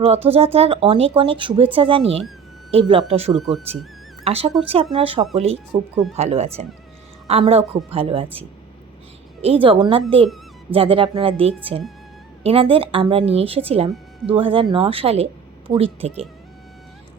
রথযাত্রার অনেক অনেক শুভেচ্ছা জানিয়ে এই ব্লগটা শুরু করছি। আশা করছি আপনারা সকলেই খুব ভালো আছেন। আমরাও খুব ভালো আছি। এই জগন্নাথ দেব যাদের আপনারা দেখছেন, এনাদের আমরা নিয়ে এসেছিলাম 2009 সালে পুরীর থেকে।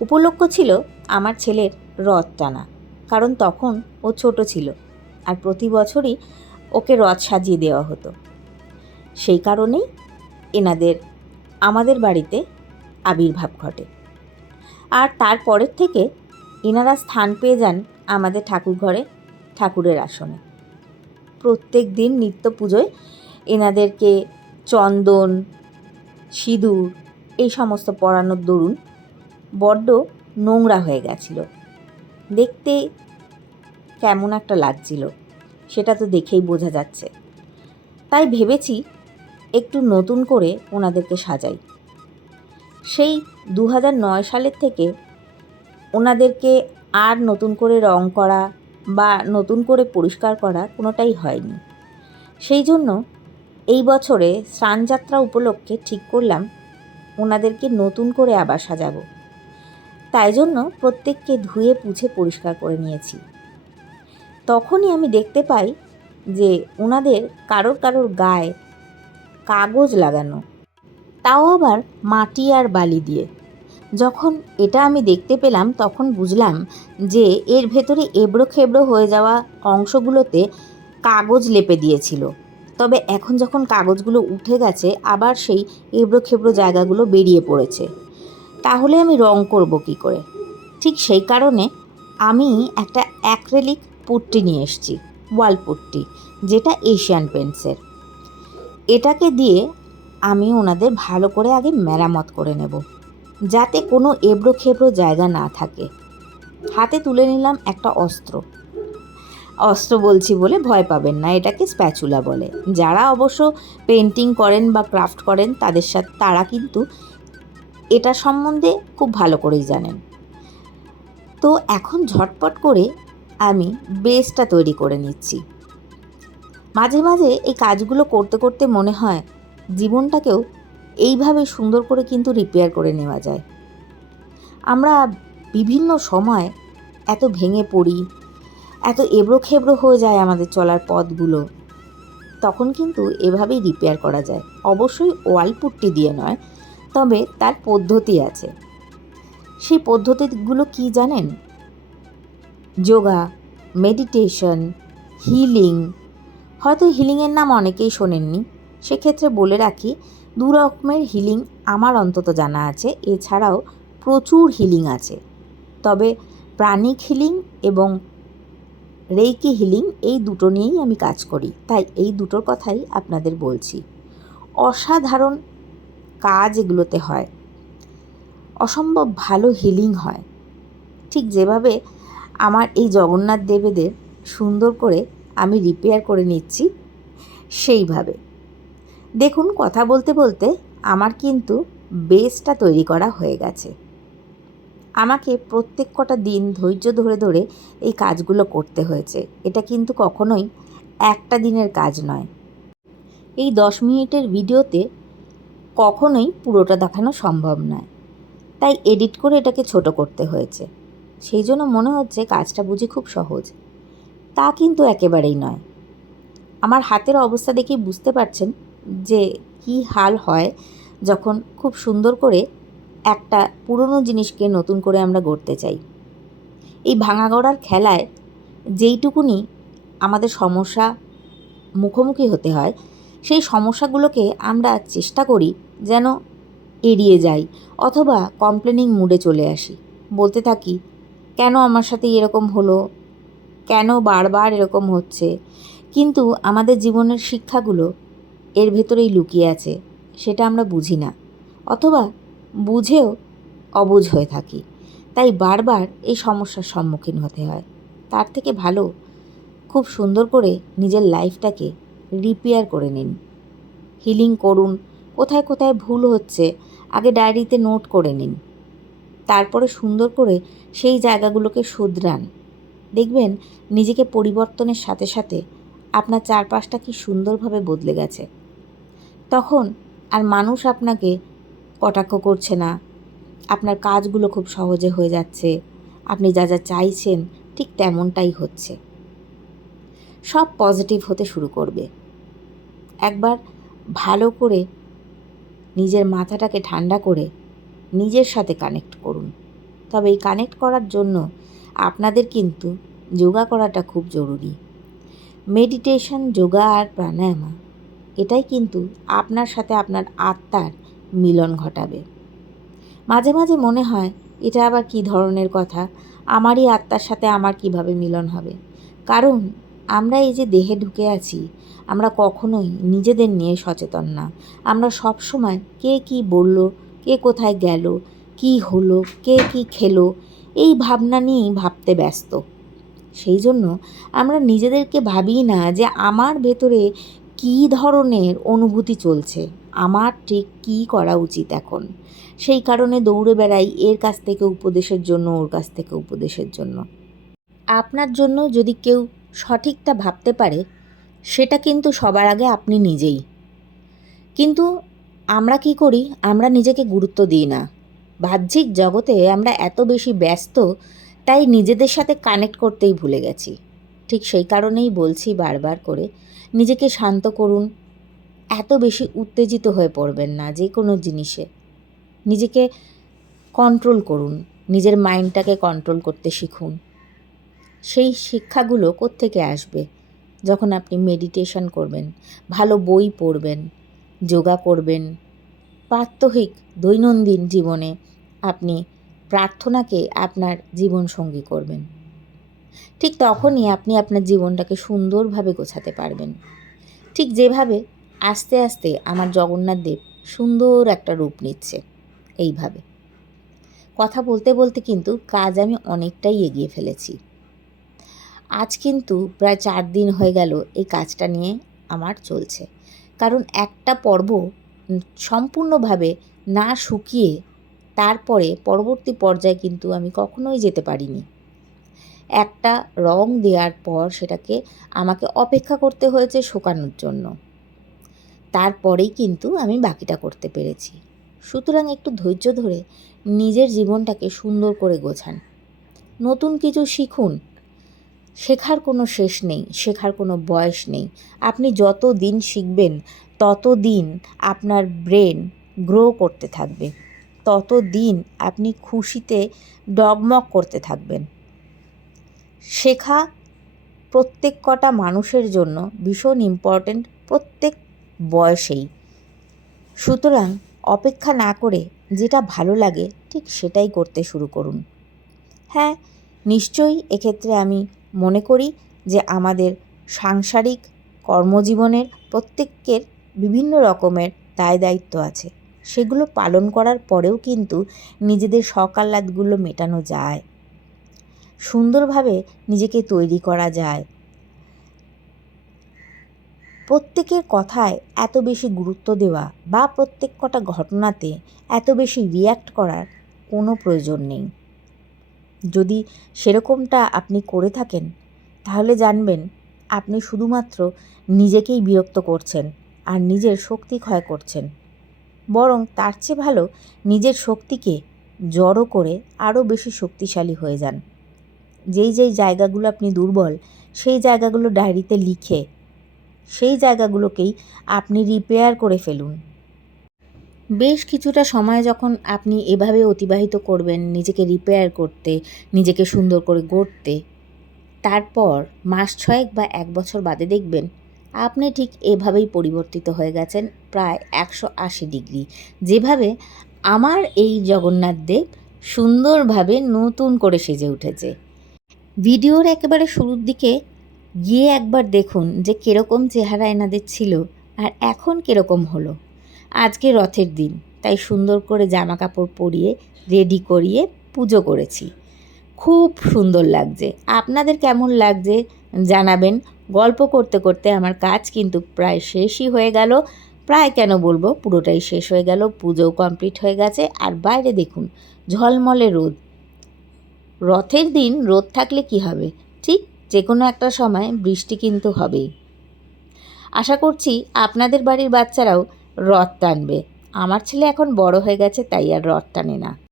উপলক্ষ ছিল আমার ছেলের রথ টানা, কারণ তখন ও ছোট ছিল আর প্রতি বছরই ওকে রথ সাজিয়ে দেওয়া হতো। সেই কারণেই এনাদের আমাদের বাড়িতে আবির্ভাব ঘটে। আর তারপরের থেকে এনারা স্থান পেয়ে যান আমাদের ঠাকুর ঘরে, ঠাকুরের আসনে। প্রত্যেক দিন নিত্য পুজোয় এনাদেরকে চন্দন, সিঁদুর এই সমস্ত পরানোর দরুন বড্ড নোংরা হয়ে গেছিল। দেখতে কেমন একটা লাগছিল সেটা তো দেখেই বোঝা যাচ্ছে। তাই ভেবেছি একটু নতুন করে ওনাদেরকে সাজাই। সেই 2009 সালের থেকে ওনাদেরকে আর নতুন করে রং করা বা নতুন করে পরিষ্কার করা কোনোটাই হয়নি। সেই জন্য এই বছরে স্নানযাত্রা উপলক্ষে ঠিক করলাম ওনাদেরকে নতুন করে আবার সাজাবো। তাই জন্য প্রত্যেককে ধুয়ে পুছে পরিষ্কার করে নিয়েছি। তখনই আমি দেখতে পাই যে ওনাদের কারোর গায়ে কাগজ লাগানো, তাও আবার মাটি আর বালি দিয়ে। যখন এটা আমি দেখতে পেলাম তখন বুঝলাম যে এর ভেতরে এবড়ো খেবড়ো হয়ে যাওয়া অংশগুলোতে কাগজ লেপে দিয়েছিল। তবে এখন যখন কাগজগুলো উঠে গেছে আবার সেই এবড়ো খেবড়ো জায়গাগুলো বেরিয়ে পড়েছে। তাহলে আমি রং করব কী করে? ঠিক সেই কারণে আমি একটা অ্যাক্রেলিক পুট্টি নিয়ে এসেছি, ওয়াল পুট্টি, যেটা এশিয়ান পেন্টসের। এটাকে দিয়ে আমি ওনাদের ভালো করে আগে মেরামত করে নেব, যাতে কোনো এবড়ো খেবড়ো জায়গা না থাকে। হাতে তুলে নিলাম একটা অস্ত্র বলছি বলে ভয় পাবেন না, এটাকে স্প্যাচুলা বলে। যারা অবশ্য পেন্টিং করেন বা ক্রাফট করেন তারা কিন্তু এটা সম্বন্ধে খুব ভালো করেই জানেন। তো এখন ঝটপট করে আমি বেসটা তৈরি করে নিচ্ছি। মাঝে মাঝে এই কাজগুলো করতে করতে মনে হয় জীবনটাকেও এইভাবে সুন্দর করে কিন্তু রিপেয়ার করে নেওয়া যায়। আমরা বিভিন্ন সময় এত ভেঙে পড়ি, এত এবড়ো খেবড়ো হয়ে যায় আমাদের চলার পথগুলো, তখন কিন্তু এভাবেই রিপেয়ার করা যায়। অবশ্যই ওয়াল পুট্টি দিয়ে নয়, তবে তার পদ্ধতি আছে। সেই পদ্ধতিগুলো কি জানেন? Yoga, meditation, healing. হয়তো হিলিংয়ের নাম অনেকেই শোনেননি, সেক্ষেত্রে বলে রাখি 2 রকমের হিলিং আমার অন্তত জানা আছে। এছাড়াও প্রচুর হিলিং আছে, তবে প্রাণিক হিলিং এবং রেইকি হিলিং এই দুটো নিয়েই আমি কাজ করি, তাই এই দুটোর কথাই আপনাদের বলছি। অসাধারণ কাজ এগুলোতে হয়, অসম্ভব ভালো হিলিং হয়। ঠিক যেভাবে আমার এই জগন্নাথ দেবেদের সুন্দর করে আমি রিপেয়ার করে নিচ্ছি সেইভাবে। দেখুন, কথা বলতে বলতে আমার কিন্তু বেসটা তৈরি করা হয়ে গেছে। আমাকে প্রত্যেক কটা দিন ধৈর্য ধরে ধরে এই কাজগুলো করতে হয়েছে। এটা কিন্তু কখনোই একটা দিনের কাজ নয়। এই 10 মিনিটের ভিডিওতে কখনোই পুরোটা দেখানো সম্ভব নয়, তাই এডিট করে এটাকে ছোট করতে হয়েছে। সেই জন্য মনে হচ্ছে কাজটা বুঝি খুব সহজ, তা কিন্তু একেবারেই নয়। আমার হাতের অবস্থা দেখেই বুঝতে পারছেন যে কী হাল হয় যখন খুব সুন্দর করে একটা পুরনো জিনিসকে নতুন করে আমরা গড়তে চাই। এই ভাঙা গড়ার খেলায় যেইটুকুনি আমাদের সমস্যা মুখোমুখি হতে হয়, সেই সমস্যাগুলোকে আমরা চেষ্টা করি যেন এড়িয়ে যাই, অথবা কমপ্লেনিং মুডে চলে আসি। বলতে থাকি, কেন আমার সাথে এরকম হলো, কেন বারবার এরকম হচ্ছে। কিন্তু আমাদের জীবনের শিক্ষাগুলো এর ভেতরেই লুকিয়ে আছে, সেটা আমরা বুঝি না, অথবা বুঝেও অবুঝ হয়ে থাকি। তাই বারবার এই সমস্যার সম্মুখীন হতে হয়। তার থেকে ভালো খুব সুন্দর করে নিজের লাইফটাকে রিপেয়ার করে নিন, হিলিং করুন। কোথায় কোথায় ভুল হচ্ছে আগে ডায়েরিতে নোট করে নিন, তারপরে সুন্দর করে সেই জায়গাগুলোকে শুধরান। দেখবেন নিজেকে পরিবর্তনের সাথে সাথে আপনার চারপাশটা কি সুন্দরভাবে বদলে গেছে। তখন আর মানুষ আপনাকে কটাক্ষ করছে না, আপনার কাজগুলো খুব সহজে হয়ে যাচ্ছে, আপনি যা যা চাইছেন ঠিক তেমনটাই হচ্ছে। সব পজিটিভ হতে শুরু করবে। একবার ভালো করে নিজের মাথাটাকে ঠান্ডা করে নিজের সাথে কানেক্ট করুন। তবে এই কানেক্ট করার জন্য আপনাদের কিন্তু যোগা করাটা খুব জরুরি। মেডিটেশন, যোগা আর প্রাণায়ামা এটাই কিন্তু আপনার সাথে আপনার আত্মার মিলন ঘটাবে। মাঝে মাঝে মনে হয় এটা আবার কী ধরনের কথা, আমারই আত্মার সাথে আমার কিভাবে মিলন হবে? কারণ আমরা এই যে দেহে ঢুকে আছি, আমরা কখনোই নিজেদের নিয়ে সচেতন না। আমরা সব সময় কে কী বলল, কে কোথায় গেল, কি হলো, কে কী খেলো, এই ভাবনা নিয়েই ভাবতে ব্যস্ত। সেই জন্য আমরা নিজেদেরকে ভাবি না যে আমার ভেতরে কী ধরনের অনুভূতি চলছে, আমার ঠিক কী করা উচিত এখন। সেই কারণে দৌড়ে বেড়াই এর কাছ থেকে উপদেশের জন্য, ওর কাছ থেকে উপদেশের জন্য। আপনার জন্য যদি কেউ সঠিকটা ভাবতে পারে, সেটা কিন্তু সবার আগে আপনি নিজেই। কিন্তু আমরা কি করি? আমরা নিজেকে গুরুত্ব দিই না। বাহ্যিক জগতে আমরা এত বেশি ব্যস্ত, তাই নিজেদের সাথে কানেক্ট করতেই ভুলে গেছি। ঠিক সেই কারণেই বলছি বারবার করে, নিজেকে শান্ত করুন। এত বেশি উত্তেজিত হয়ে পড়বেন না যে কোনো জিনিসে। নিজেকে কন্ট্রোল করুন, নিজের মাইন্ডটাকে কন্ট্রোল করতে শিখুন। সেই শিক্ষাগুলো কোত্থেকে আসবে? যখন আপনি মেডিটেশন করবেন, ভালো বই পড়বেন, যোগা করবেন, প্রাত্যহিক দৈনন্দিন জীবনে আপনি প্রার্থনাকে আপনার জীবনসঙ্গী করবেন। ঠিক তখনই আপনি আপনার জীবনটাকে সুন্দরভাবে গোছাতে পারবেন। ঠিক যেভাবে আস্তে আস্তে আমার জগন্নাথ দেব সুন্দর একটা রূপ নিচ্ছে। এইভাবে কথা বলতে বলতে কিন্তু কাজ আমি অনেকটাই এগিয়ে ফেলেছি। আজ কিন্তু প্রায় 4 দিন হয়ে গেল এই কাজটা নিয়ে আমার চলছে। কারণ একটা পর্ব সম্পূর্ণভাবে না শুকিয়ে তারপরে পরবর্তী পর্যায়ে কিন্তু আমি কখনোই যেতে পারিনি। একটা রং দেওয়ার পর সেটাকে আমাকে অপেক্ষা করতে হয়েছে শুকানোর জন্য। তারপরেই কিন্তু আমি বাকিটা করতে পেরেছি। সুতরাং একটু ধৈর্য ধরে নিজের জীবনটাকে সুন্দর করে গোছান। নতুন কিছু শিখুন। শেখার কোনো শেষ নেই, শেখার কোনো বয়স নেই। আপনি যত দিন শিখবেন তত দিন আপনার ব্রেন গ্রো করতে থাকবে, তত দিন আপনি খুশিতে ডগমগ করতে থাকবেন। শেখা প্রত্যেক কটা মানুষের জন্য ভীষণ ইম্পর্ট্যান্ট, প্রত্যেক বয়সেই। সুতরাং অপেক্ষা না করে যেটা ভালো লাগে ঠিক সেটাই করতে শুরু করুন। হ্যাঁ, নিশ্চয়ই এক্ষেত্রে আমি মনে করি যে আমাদের সাংসারিক কর্মজীবনের প্রত্যেকের বিভিন্ন রকমের দায় দায়িত্ব আছে। সেগুলো পালন করার পরেও কিন্তু নিজেদের শখ আহ্লাদগুলো মেটানো যায়, সুন্দরভাবে নিজেকে তৈরি করা যায়। প্রত্যেকের কথায় এত বেশি গুরুত্ব দেওয়া বা প্রত্যেক কটা ঘটনাতে এত বেশি রিয়্যাক্ট করার কোনো প্রয়োজন নেই। যদি সেরকমটা আপনি করে থাকেন তাহলে জানবেন আপনি শুধুমাত্র নিজেকেই বিরক্ত করছেন আর নিজের শক্তি ক্ষয় করছেন। বরং তার চেয়ে ভালো নিজের শক্তিকে জড়ো করে আরও বেশি শক্তিশালী হয়ে যান। যেই যেই জায়গাগুলো আপনি দুর্বল সেই জায়গাগুলো ডায়েরিতে লিখে সেই জায়গাগুলোকেই আপনি রিপেয়ার করে ফেলুন। বেশ কিছুটা সময় যখন আপনি এভাবে অতিবাহিত করবেন নিজেকে রিপেয়ার করতে, নিজেকে সুন্দর করে গড়তে, তারপর মাস 6 বা 1 বছর বাদে দেখবেন আপনি ঠিক এভাবেই পরিবর্তিত হয়ে গেছেন প্রায় 180 ডিগ্রি। যেভাবে আমার এই জগন্নাথ দেব সুন্দরভাবে নতুন করে সেজে উঠেছে। ভিডিওর একেবারে শুরুর দিকে গিয়ে একবার দেখুন যে কীরকম চেহারা এনাদের ছিল আর এখন কীরকম হলো। আজকে রথের দিন, তাই সুন্দর করে জামা কাপড় পরিয়ে রেডি করিয়ে পুজো করেছি। খুব সুন্দর লাগছে। আপনাদের কেমন লাগছে জানাবেন। গল্প করতে করতে আমার কাজ কিন্তু প্রায় শেষই হয়ে গেল। প্রায় কেন বলবো, পুরোটাই শেষ হয়ে গেল। পুজোও কমপ্লিট হয়ে গেছে। আর বাইরে দেখুন ঝলমলে রোদ। রথের দিন রোদ থাকলে কি হবে, ঠিক যে কোনো একটা সময় বৃষ্টি কিন্তু হবেই। আশা করছি আপনাদের বাড়ির বাচ্চারাও রথ টানবে, আমার ছেলে এখন বড় হয়ে গেছে, তাই আর রথ টানে না।